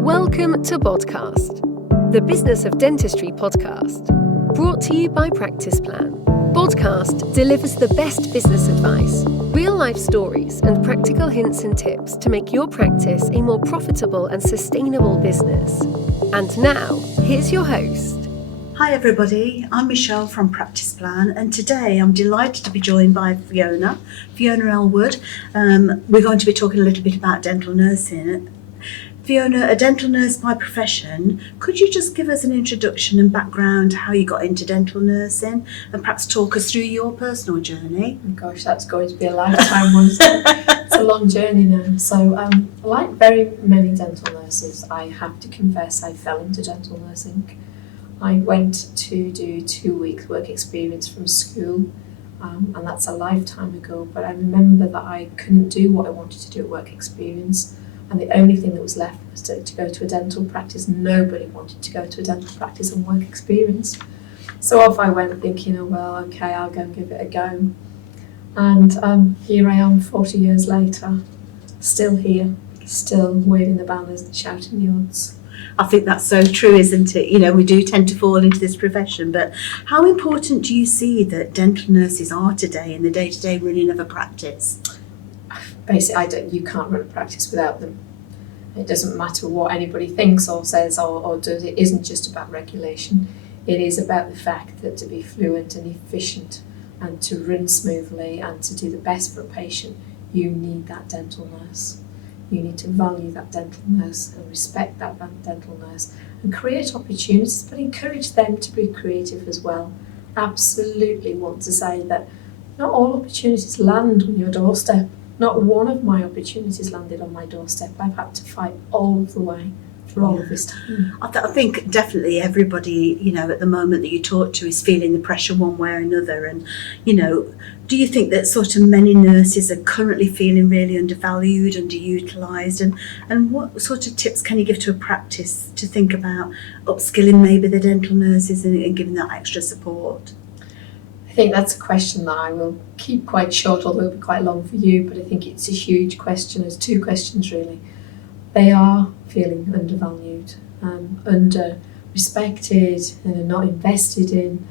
Welcome to Podcast, the Business of Dentistry podcast, brought to you by Practice Plan. Podcast delivers the best business advice, real-life stories and practical hints and tips to make your practice a more profitable and sustainable business. And now, here's your host. Hi everybody, I'm Michelle from Practice Plan, and today I'm delighted to be joined by Fiona Ellwood. We're going to be talking a little bit about dental nursing. Fiona, a dental nurse by profession, could you just give us an introduction and background how you got into dental nursing and perhaps talk us through your personal journey? Oh gosh, that's going to be a lifetime one. It's a long journey now. So like very many dental nurses, I have to confess I fell into dental nursing. I went to do 2 weeks work experience from school, and that's a lifetime ago, but I remember that I couldn't do what I wanted to do at work experience, and the only thing that was left was to go to a dental practice. Nobody wanted to go to a dental practice and work experience. So off I went thinking, oh well, okay, I'll go and give it a go. And here I am 40 years later, still here, still waving the banners and shouting the odds. I think that's so true, isn't it? You know, we do tend to fall into this profession, but how important do you see that dental nurses are today in the day-to-day running of a practice? Basically, you can't run a practice without them. It doesn't matter what anybody thinks or says or does. It isn't just about regulation. It is about the fact that to be fluent and efficient and to run smoothly and to do the best for a patient, you need that dental nurse. You need to value that dental nurse and respect that dental nurse and create opportunities, but encourage them to be creative as well. Absolutely want to say that not all opportunities land on your doorstep. Not one of my opportunities landed on my doorstep. I've had to fight all of the way through all of this time. I think definitely everybody, you know, at the moment that you talk to is feeling the pressure one way or another. And, you know, do you think that sort of many nurses are currently feeling really undervalued, underutilised? And what sort of tips can you give to a practice to think about upskilling maybe the dental nurses and giving that extra support? I think that's a question that I will keep quite short, although it'll be quite long for you, but I think it's a huge question. There's two questions really. They are feeling undervalued, under-respected and not invested in.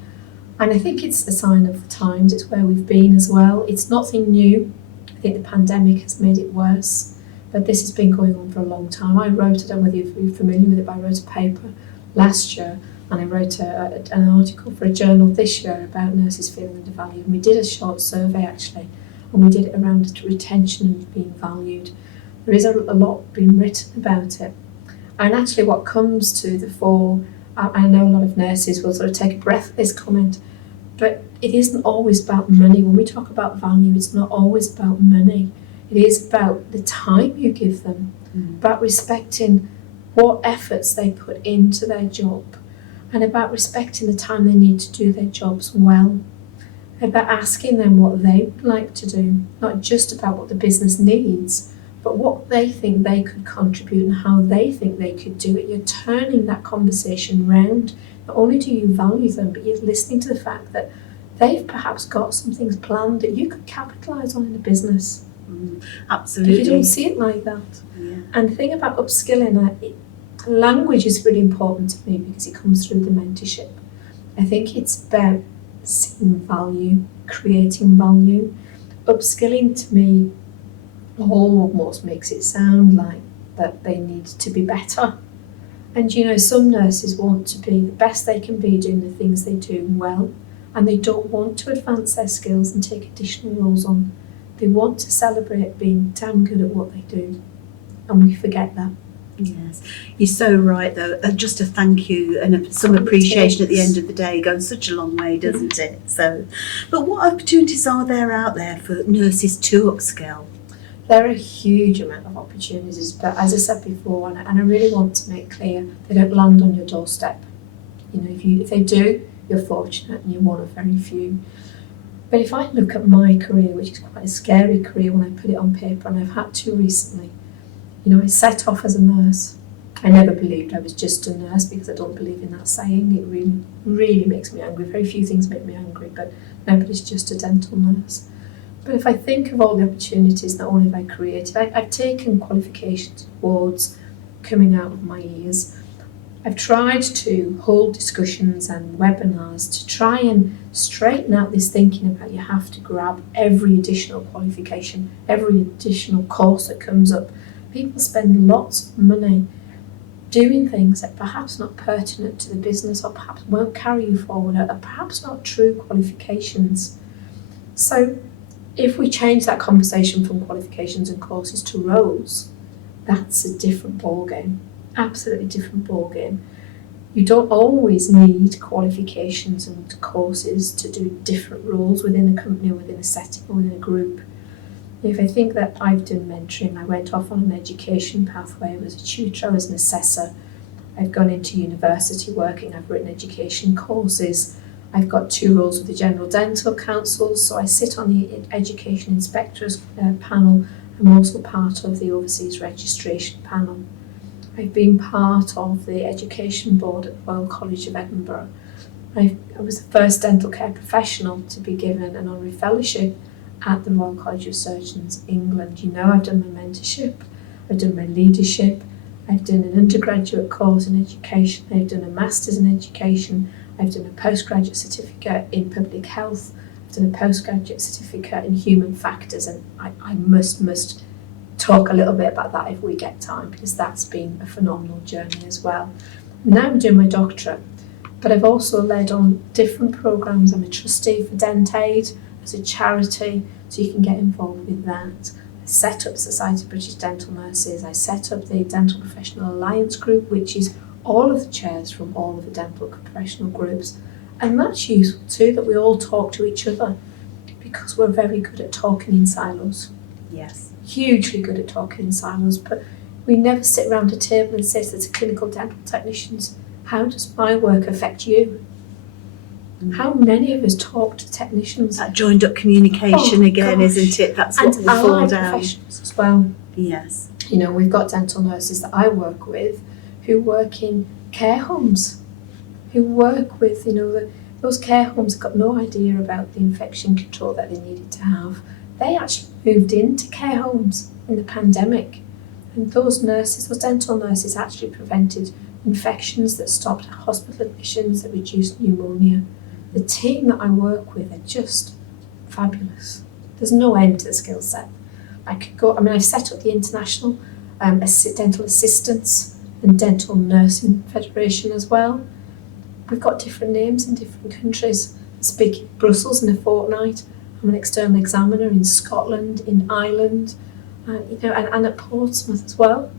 And I think it's a sign of the times. It's where we've been as well. It's nothing new. I think the pandemic has made it worse, but this has been going on for a long time. I don't know whether you're familiar with it, but I wrote a paper last year and I wrote an article for a journal this year about nurses feeling undervalued. And we did a short survey actually, and we did it around retention and being valued. There is a lot being written about it. And actually what comes to the fore, I know a lot of nurses will sort of take a breath at this comment, but it isn't always about money. When we talk about value, it's not always about money. It is about the time you give them, about respecting what efforts they put into their job, and about respecting the time they need to do their jobs well, about asking them what they would like to do, not just about what the business needs, but what they think they could contribute and how they think they could do it. You're turning that conversation round. Not only do you value them, but you're listening to the fact that they've perhaps got some things planned that you could capitalise on in a business. Absolutely. But you don't see it like that. Yeah. And the thing about upskilling, language is really important to me because it comes through the mentorship. I think it's about seeing value, creating value. Upskilling to me almost makes it sound like that they need to be better. And you know, some nurses want to be the best they can be doing the things they do well, and they don't want to advance their skills and take additional roles on. They want to celebrate being damn good at what they do, and we forget that. Yes, you're so right though. Just a thank you and some appreciation at the end of the day goes such a long way, doesn't it? So, but what opportunities are there out there for nurses to upskill? There are a huge amount of opportunities, but as I said before, and I really want to make clear, they don't land on your doorstep. You know, if they do, you're fortunate and you're one of very few. But if I look at my career, which is quite a scary career when I put it on paper, and I've had to recently, you know, I set off as a nurse. I never believed I was just a nurse because I don't believe in that saying. It really, really makes me angry. Very few things make me angry, but nobody's just a dental nurse. But if I think of all the opportunities not only have I created, I've taken qualifications, awards, coming out of my ears. I've tried to hold discussions and webinars to try and straighten out this thinking about you have to grab every additional qualification, every additional course that comes up. People spend lots of money doing things that perhaps not pertinent to the business, or perhaps won't carry you forward, or perhaps not true qualifications. So if we change that conversation from qualifications and courses to roles, that's a different ballgame. Absolutely different ballgame. You don't always need qualifications and courses to do different roles within a company, within a setting, or within a group. If I think that I've done mentoring, I went off on an education pathway, I was a tutor, I was an assessor, I've gone into university working, I've written education courses, I've got 2 roles with the General Dental Council, so I sit on the Education Inspectors panel. I'm also part of the Overseas Registration panel. I've been part of the Education Board at the Royal College of Edinburgh. I was the first dental care professional to be given an honorary fellowship at the Royal College of Surgeons, England. You know, I've done my mentorship, I've done my leadership, I've done an undergraduate course in education, I've done a master's in education, I've done a postgraduate certificate in public health, I've done a postgraduate certificate in human factors, and I must talk a little bit about that if we get time, because that's been a phenomenal journey as well. Now I'm doing my doctorate, but I've also led on different programmes. I'm a trustee for DentAid as a charity, so you can get involved with that. I set up Society of British Dental Nurses. I set up the Dental Professional Alliance Group, which is all of the chairs from all of the dental professional groups. And that's useful too, that we all talk to each other, because we're very good at talking in silos. Yes. Hugely good at talking in silos, but we never sit around a table and say to the clinical dental technicians, how does my work affect you? How many of us talk to technicians? That joined up communication again, gosh. isn't it? That's what And we fall allied down. professionals as well. Yes. You know, we've got dental nurses that I work with who work in care homes, who work with, those care homes have got no idea about the infection control that they needed to have. They actually moved into care homes in the pandemic, and those nurses, those dental nurses, actually prevented infections that stopped hospital admissions, that reduced pneumonia. The team that I work with are just fabulous. There's no end to the skill set. I've set up the International Dental Assistants and Dental Nursing Federation as well. We've got different names in different countries. I speak in Brussels in a fortnight. I'm an external examiner in Scotland, in Ireland, and at Portsmouth as well.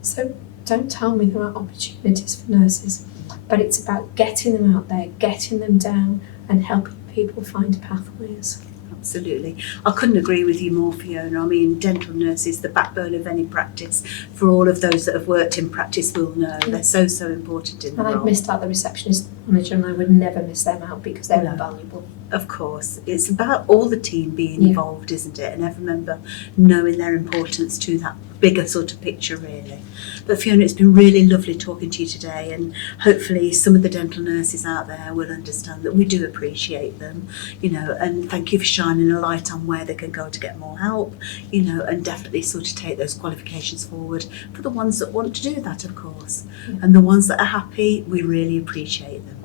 So don't tell me there aren't opportunities for nurses, but it's about getting them out there, getting them down, and helping people find pathways. Absolutely. I couldn't agree with you more, Fiona. I mean, dental nurses, the backbone of any practice. For all of those that have worked in practice will know they're so important in the And role. I've missed out the receptionist manager, and I would never miss them out because they're No. invaluable. Of course. It's about all the team being Yeah. involved, isn't it? And every member knowing their importance to that bigger sort of picture, really. But Fiona, it's been really lovely talking to you today, and hopefully some of the dental nurses out there will understand that we do appreciate them, and thank you for shining a light on where they can go to get more help, and definitely sort of take those qualifications forward for the ones that want to do that, of course. Yeah. And the ones that are happy, we really appreciate them.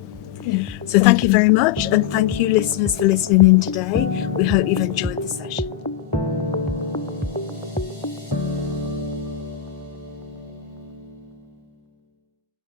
Yeah. So thank you very much, and thank you listeners for listening in today. We hope you've enjoyed the session.